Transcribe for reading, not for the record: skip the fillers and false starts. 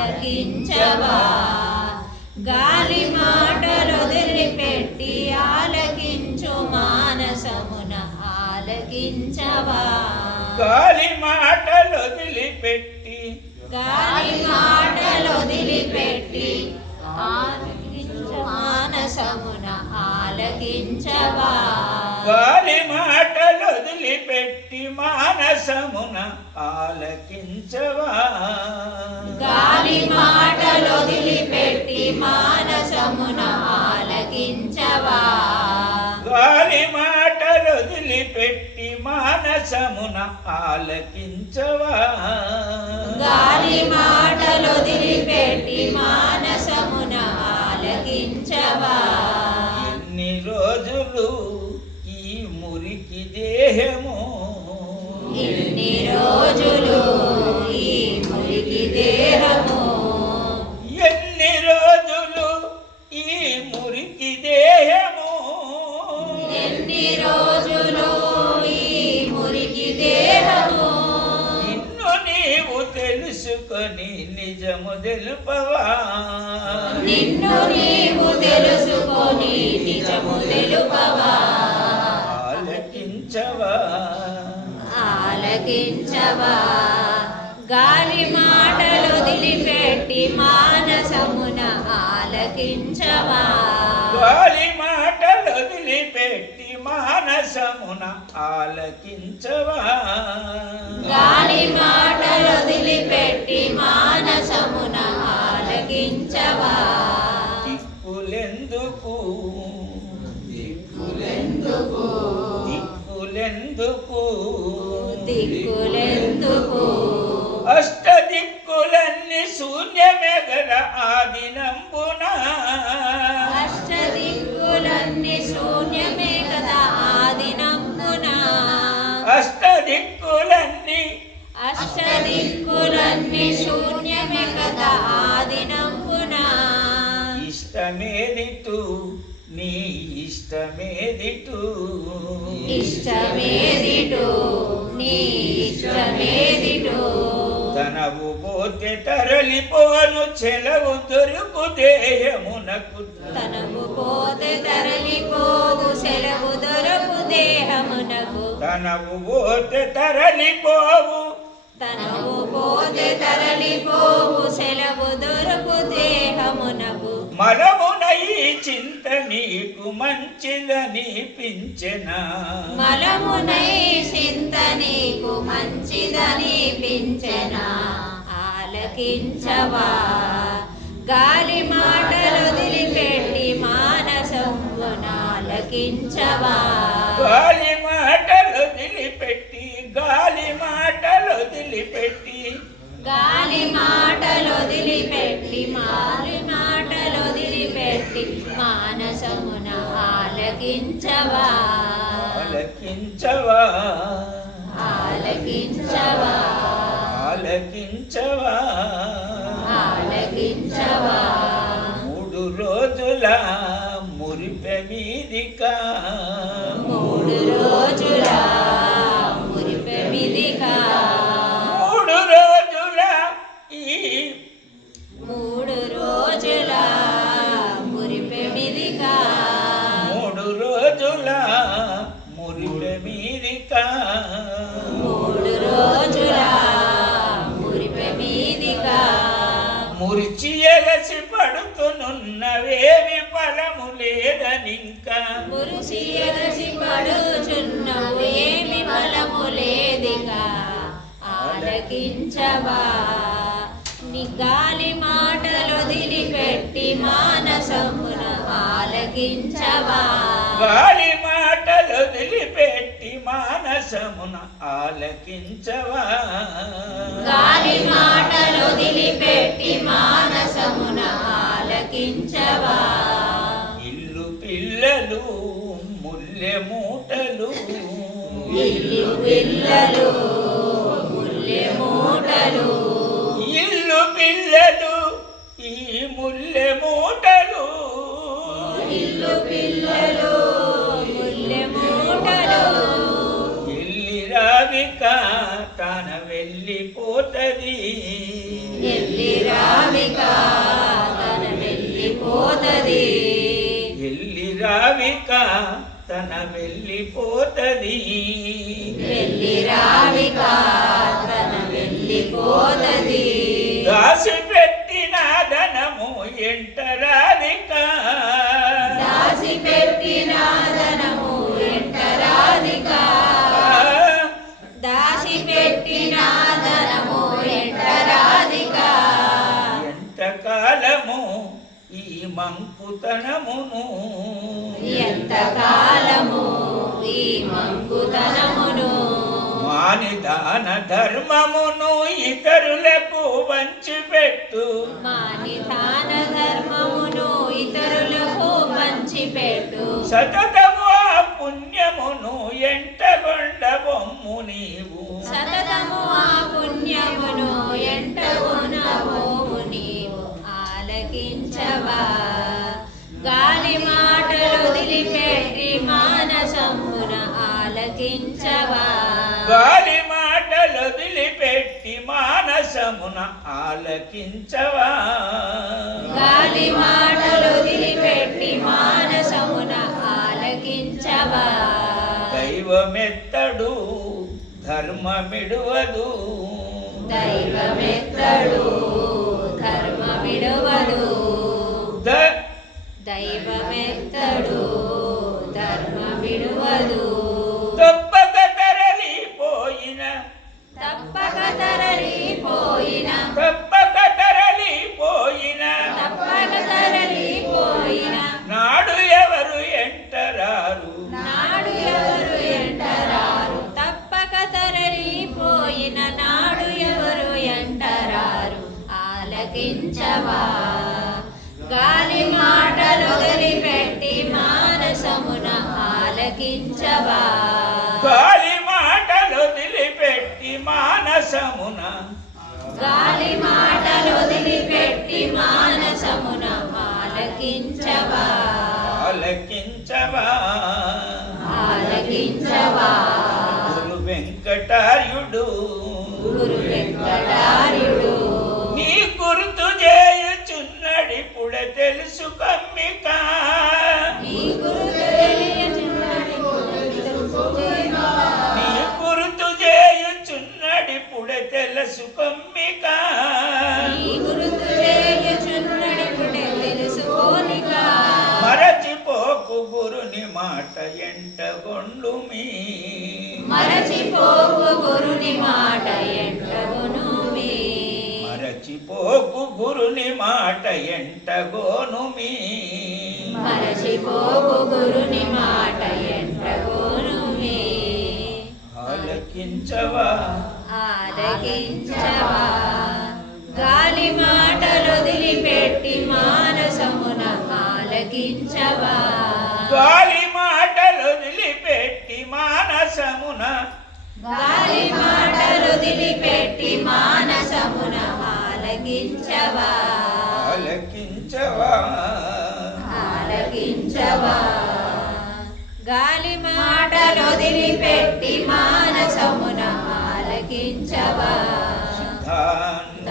ఆలకించవా గాలి మాటలొదిలిపెట్టి ఆలకించు మానసమున ఆలకించవా గాలి మాటలొదిలిపెట్టి ఆలకించు మానసమున ఆలకించవా గాలి మాటలొదిలిపెట్టి మానసమున ఆలకించవా గాలి మాటలొదిలిపెట్టి మానసమున ఆలకించవా గాలి మాటలొదిలిపెట్టి మానసమున ఆలకించవా గాలి మాటలొదిలిపెట్టి మానసమున ఆలకించవా ఎన్ని రోజులు ఈ మురికి దేహము ఎన్ని రోజులు ఈ మురికి దేహము ఎన్ని రోజులు ఈ మురికి దేహము ఎన్ని రోజులు ఈ మురికి దేహము నిన్ను నీవు తెలుసుకొని నిజము తెలుపవా నిన్ను నీవు తెలుసుకొని నిజము తెలుపవా ఆలకించవా ఆలకించవా గాలి మాటలొదిలిపెట్టి మానసమున ఆలకించవా గాలి మాటలొదిలిపెట్టి మానసమున ఆలకించవా గాలి మాటలొదిలిపెట్టి మానసమున ఆలకించవా దిక్కులెందుకు దిక్కులెందుకు దిక్కులెందుకు దిక్కులెందుకు అష్టదిక్కులన్నీ శూన్యమే గల ఆదినంబున అష్టదిక్కులన్నీ శూన్యమే కదా ఆదినంబున అష్టదిక్కులన్నీ అష్టదిక్కులన్నీ శూన్యమే కదా ఆదినంబున ఇష్టమేదిటు నీ ఇష్టమేదిటు ఇష్టమేదిటో నీ ఇష్టమేదిటో తనవు పోతే తరలిపోను చెలవు దొరుకు దేహమునకు తనవు పోతే తరలిపోదు సెలవు దొరకు దేహమునకు తనవు పోతే తరలిపోవు తనవు పోతే తరలిపోవు సెలవు దొరకు దేహమునకు మలమున ఈ చింత నీకు మంచిదని పించెనా మలమునై చింత నీకు మంచిదని పించెనా ఆలకించవా గాలి మాటలొదిలిపెట్టి మానసమున ఆలకించవా గాలి మాటలొదిలిపెట్టి గాలి మాటలొదిలిపెట్టి గాలి మాటలొదిలిపెట్టి మాటలొదిలిపెట్టి మానసమున ఆలకించవా ఆలకించవా ఆలకించవా ఆలకించవా ఆలకించవా 3 రోజుల మురిపె మీదిక 3 రోజుల మురిపె మీదిక 3 రోజుల ఈ 3 రోజుల మురిపె మీదిక 3 రోజుల మురిపె మీదిక 3 రోజుల మురిపె మీదిక మురిచి ఎగసి పడుతునున్నవేమి ఫలము లేదనింకా మురిసి ఎగసి పడుచున్నవు ఏమి ఫలము లేదిగా ఆలకించవా నీ గాలి మాటలొదిలిపెట్టి మానసమున ఆలకించవా గాలి మాటలొదిలిపెట్టి మానసమున ఆలకించవా గాలి మాటలొదిలిపెట్టి మానసమున ఆలకించవా ఇల్లు పిల్లలు ముల్లె మూటలు ఇల్లు పిల్లలు ముల్లె మూటలు ఇల్లు పిల్లలు ఈ ముల్లె మూటలు ఇల్లు పిల్లలు ముల్లె మూటలు రావిక తన వెళ్ళి వెళ్ళిపోతది. ఎల్లి రావిక తన వెళ్ళిపోతది. ఎల్లి రావిక తన వెళ్ళిపోతది. ఎల్లి రావిక తన వెళ్ళిపోతది. దాసి పెట్టిన ధనము ఎంటరాదిక. దాసి పెట్టిన ధనము ఎంటరాదిక. దాసి పెట్టిన ధనము ఎంటరాదిక. ఎంతకాలము ఈ మంకుతనమును. ఎంతకాలము ఈ మంకుతనమును. మాని దాన ధర్మమును ఇతరులకు పంచిపెట్టు. మానిధాన ధర్మమును ఇతరులకు పంచిపెట్టు. సతతము ఆ పుణ్యమును ఎంటగొండ బొమ్ము నీవు. సతతము ఆ పుణ్యమును ఎంటగొనబోవు నీవు. ఆలకించవా గాలి మాటలు వదిలిపెట్టి మానసమున. ఆలకించవా గాలి మాటలు వదిలిపెట్టి మానసమున ఆలకించవా. గాలి మాటలు వదిలిపెట్టి మానసమున ఆలకించవా. దైవమెత్తడు ధర్మమిడువదు. దైవమెత్తడు ధర్మమిడువడు. దైవమెత్తడు ధర్మమిడువదు. తప్పక తరలిపోయిన. తప్పక తరలిపోయిన. తప్పక తరలిపోయిన. తప్పక తరలిపోయిన. నాడు ఎవరు ఎంటరారు. నాడు ఎవరు ఎంటరారు. తప్పక తరలిపోయిన నాడు ఎవరు ఎంటరారు. ఆలకించవా గాలి మాటలు వదిలిపెట్టి మానసమున. ఆలకించవా గాలి మాటలు వదిలిపెట్టి మానసమున. గాలి మాటలు వదిలిపెట్టి మానసమున. ఆలకించవా ఆలకించవా. ఆలకించవా. గురు వెంకటార్యుడు. గురు వెంకటార్యుడు. నీ గుర్తు చేయుచున్నడిపుడే తెలుసు కమ్మిక. నీ గురుతు తెలియచున్నడిపుడే తెలుసుకొనిక. నీ గుర్తు చేయుచున్నడిపుడే తెలుసు కమ్మిక. నీ గురుతు తెలియచున్నడిపుడే తెలుసుకొనిక. మరచిపోకు గురుని మాట ఎంటగొండుమి. మరచిపోకు గురుని మాట ఎంటగొనుమి. మరచిపోకు గురుని మాట ఎంటగోనుమి. మరచిపోకు గురుని మాట ఎంటగొనుమి. ఆలకించవా ఆలకించవా గాలి మాటలు వదిలిపెట్టి మానసమున. ఆలకించవా గాలి మాటలు వదిలిపెట్టి మానసమున. గాలి మాటలు వదిలిపెట్టి మానసమున. ఆలకించవా ఆలకించవా. ఆలకించవా గాలి మాటలు వదిలిపెట్టి మానసమున. ఆలకించవా సిద్ధాంత